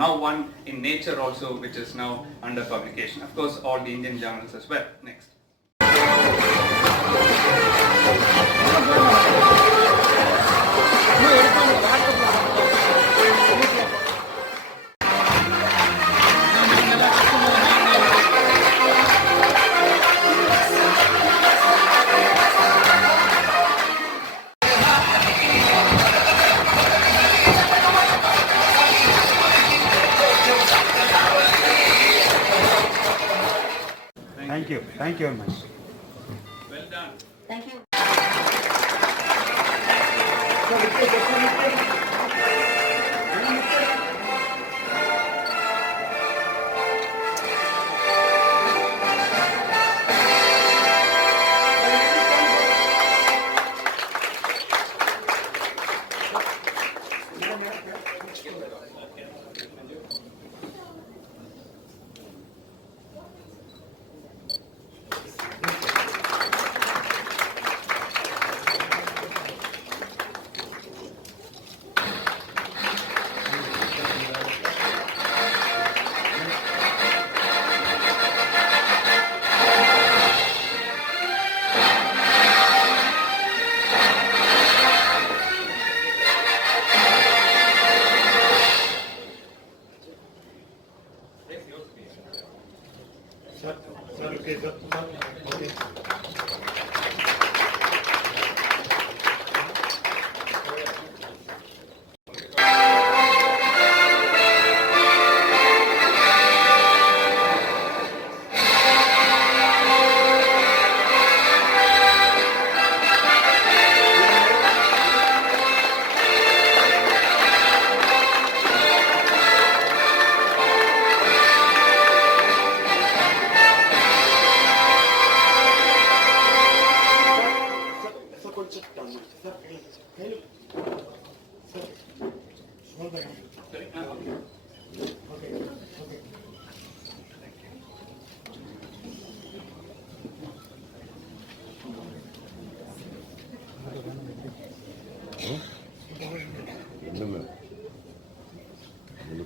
Now one in Nature also, which is now under publication. Of course, all the Indian journals as well. Next. Thank you very much. Well done. Thank you.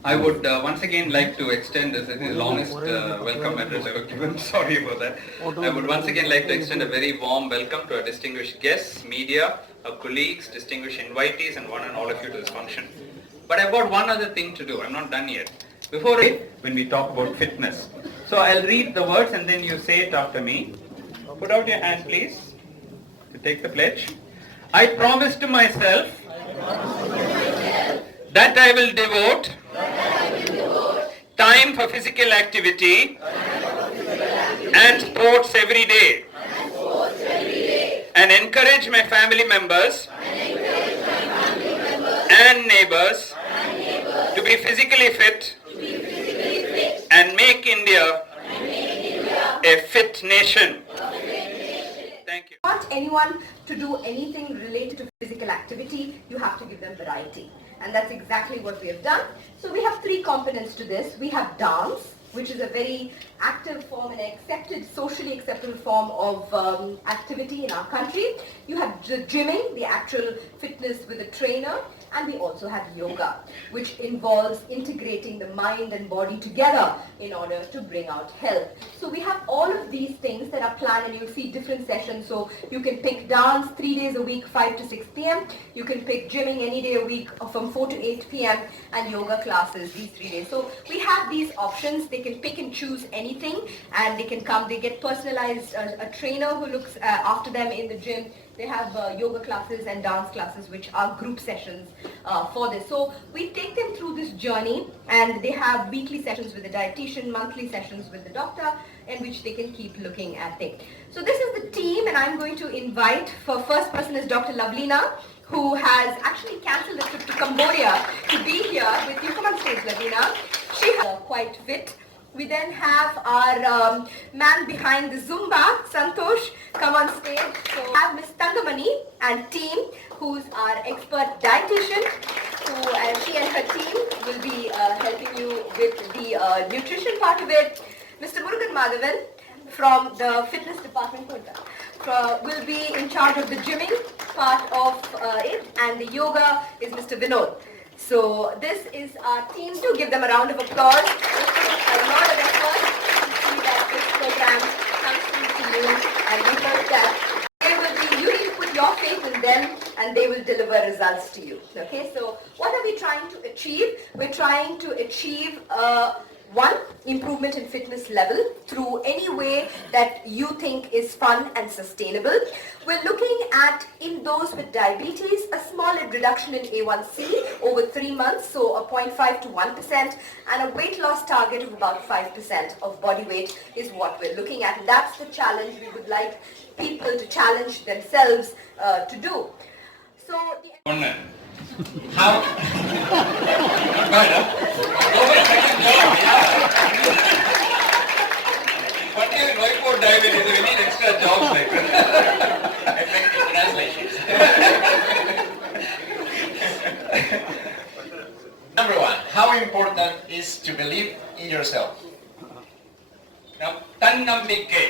I would once again like to extend this, the longest welcome address ever given. Sorry about that. I would once again like to extend a very warm welcome to our distinguished guests, media, our colleagues, distinguished invitees, and one and all of you to this function. But I've got one other thing to do. I'm not done yet. Before when we talk about fitness. So I'll read the words and then you say it after me. Put out your hand, please. To take the pledge. I promise to myself that I will devote time for physical activity and sports every day, and encourage my family members and neighbors to be physically fit and make India a fit nation. Thank you. Want anyone to do anything related to physical activity, you have to give them variety. And that's exactly what we have done. So we have three components to this. We have dance, which is a very active form and accepted, socially acceptable form of activity in our country. You have gymming, the actual fitness with a trainer. And we also have yoga, which involves integrating the mind and body together in order to bring out health. So we have all of these things that are planned, and you'll see different sessions. So you can pick dance 3 days a week, 5 to 6 p.m. You can pick gymming any day a week from 4 to 8 p.m. and yoga classes these 3 days. So we have these options. They can pick and choose anything, and they can come. They get personalized, a trainer who looks after them in the gym. They have yoga classes and dance classes, which are group sessions for this. So we take them through this journey, and they have weekly sessions with the dietitian, monthly sessions with the doctor, in which they can keep looking at things. So this is the team, and I'm going to invite, for first person is Dr. Lavlina, who has actually cancelled a trip to Cambodia to be here with you. Come on stage, Lavlina. She is quite fit. We then have our man behind the Zumba, Santosh, come on stage. So we have Ms. Tangamani and team, who's our expert dietitian, who she and her team will be helping you with the nutrition part of it. Mr. Murugan Madhavan from the fitness department will be in charge of the gymming part of it, and the yoga is Mr. Vinod. So this is our team. Do give them a round of applause. A lot of effort to see that this program comes through to you, and we hope that they will be, you need to put your faith in them and they will deliver results to you. Okay, so what are we trying to achieve? We're trying to achieve one, improvement in fitness level through any way that you think is fun and sustainable. We're looking at, in those with diabetes, a small reduction in A1C over 3 months, so a 0.5 to 1%, and a weight loss target of about 5% of body weight is what we're looking at. And that's the challenge we would like people to challenge themselves to do. So the how? Not bad, huh? Go for a second job, yeah. One day we going for diabetes, we need extra jobs like that. Effective translations. Number one, how important is to believe in yourself? தன்னம்பிக்கை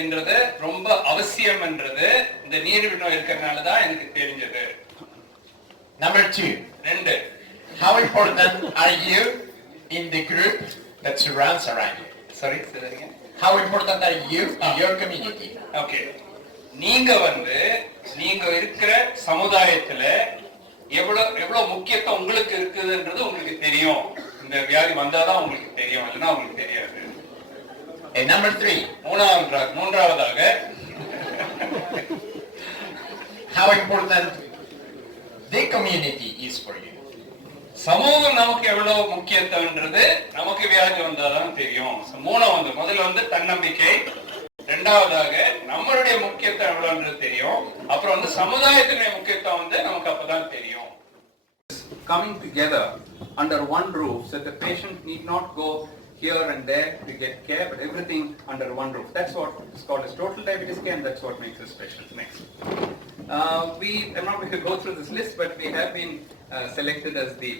என்றது ரொம்ப அவசியம் என்றது இந்த நீரிழிவு நோய் இருக்கிறதுனால தான் எனக்கு தெரிஞ்சது. Number two, how important are you in the group that surrounds around you? Sorry, say that again. How important are you in your community? Okay. நீங்க இருக்கிற சமுதாயத்துல எவ்வளவு முக்கியத்துவம் உங்களுக்கு இருக்குதுன்றது உங்களுக்கு தெரியும். இந்த வியாதி வந்தாதான் உங்களுக்கு தெரியும், இல்லைன்னா உங்களுக்கு தெரியாது. And number three, மூன்றாவதாக how important the community is for you. சமூகம் நமக்கு எவ்வளவு முக்கியத்துவம்ன்றது நமக்கு வியாதி வந்தாதான் தெரியும். முதல்ல தன்னம்பிக்கை, இரண்டாவதாக நம்மளுடைய முக்கியத்துவம் எவ்வளவுன்றது தெரியும், அப்புறம் சமுதாயத்தினுடைய முக்கியத்துவம் நமக்கு அப்பதான் தெரியும். Coming together under one roof, so the patient need not go here and there to get care, but everything under one roof. That's what is called as total diabetes care, and that's what makes us special. Next. I'm not going to go through this list, but we have been selected as the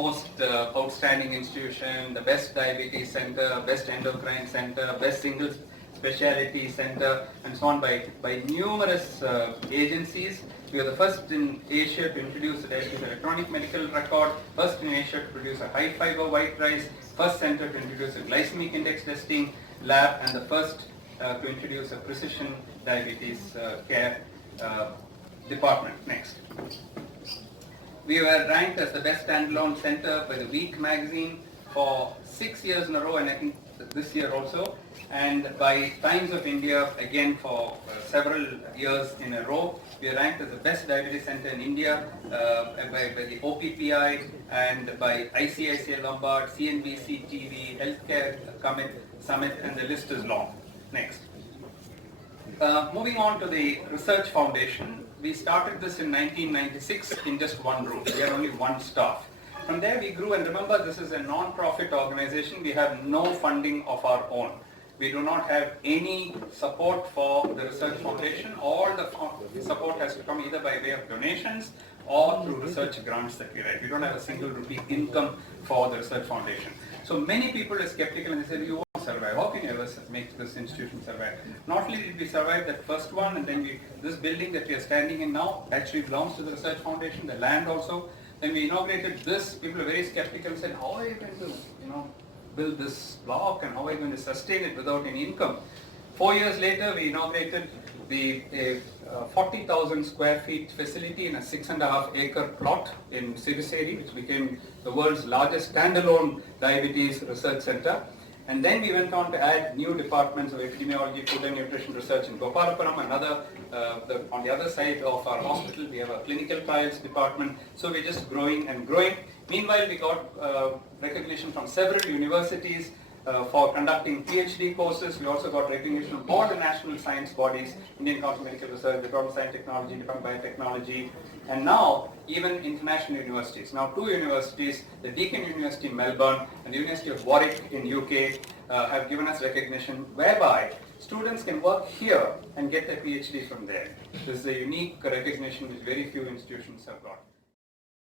most outstanding institution, the best diabetes center, best endocrine center, best single specialty center, and so on by numerous agencies. We are the first in Asia to introduce the diabetes electronic medical record, first in Asia to produce a high fiber white rice, first center to introduce a glycemic index testing lab, and the first to introduce a precision diabetes care department. Next. We were ranked as the best standalone center by the Week magazine for 6 years in a row, and I think this year also, and by Times of India again for several years in a row. We are ranked as the best diabetes center in India by the OPPI and by ICICI Lombard, CNBC TV, Healthcare Summit, and the list is long. Next. Moving on to the Research Foundation, we started this in 1996 in just one room. We had only one staff. From there we grew, and remember, this is a non-profit organization. We have no funding of our own. We do not have any support for the Research Foundation. All the support has to come either by way of donations or through research grants that we write. We don't have a single rupee income for the Research Foundation. So many people are skeptical and they say, you won't survive. How can you ever make this institution survive? Not only did we survive that first one, and then this building that we are standing in now actually belongs to the Research Foundation, the land also. Then we inaugurated this. People are very skeptical and said, how are you going to, build this block, and how are you going to sustain it without any income? 4 years later, we inaugurated the 40,000 square feet facility in a 6.5 acre plot in Siruseri, which became the world's largest standalone diabetes research center. And then we went on to add new departments of epidemiology, food and nutrition research in Gopalapuram, on the other side of our hospital, we have a clinical trials department. So we're just growing and growing. Meanwhile, we got recognition from several universities for conducting PhD courses. We also got recognition from all the national science bodies, Indian Council of Medical Research, Department of Science and Technology, Department of Biotechnology, and now even international universities. Now 2 universities, the Deakin University in Melbourne and the University of Warwick in UK have given us recognition whereby students can work here and get their PhD from there. This is a unique recognition which very few institutions have got.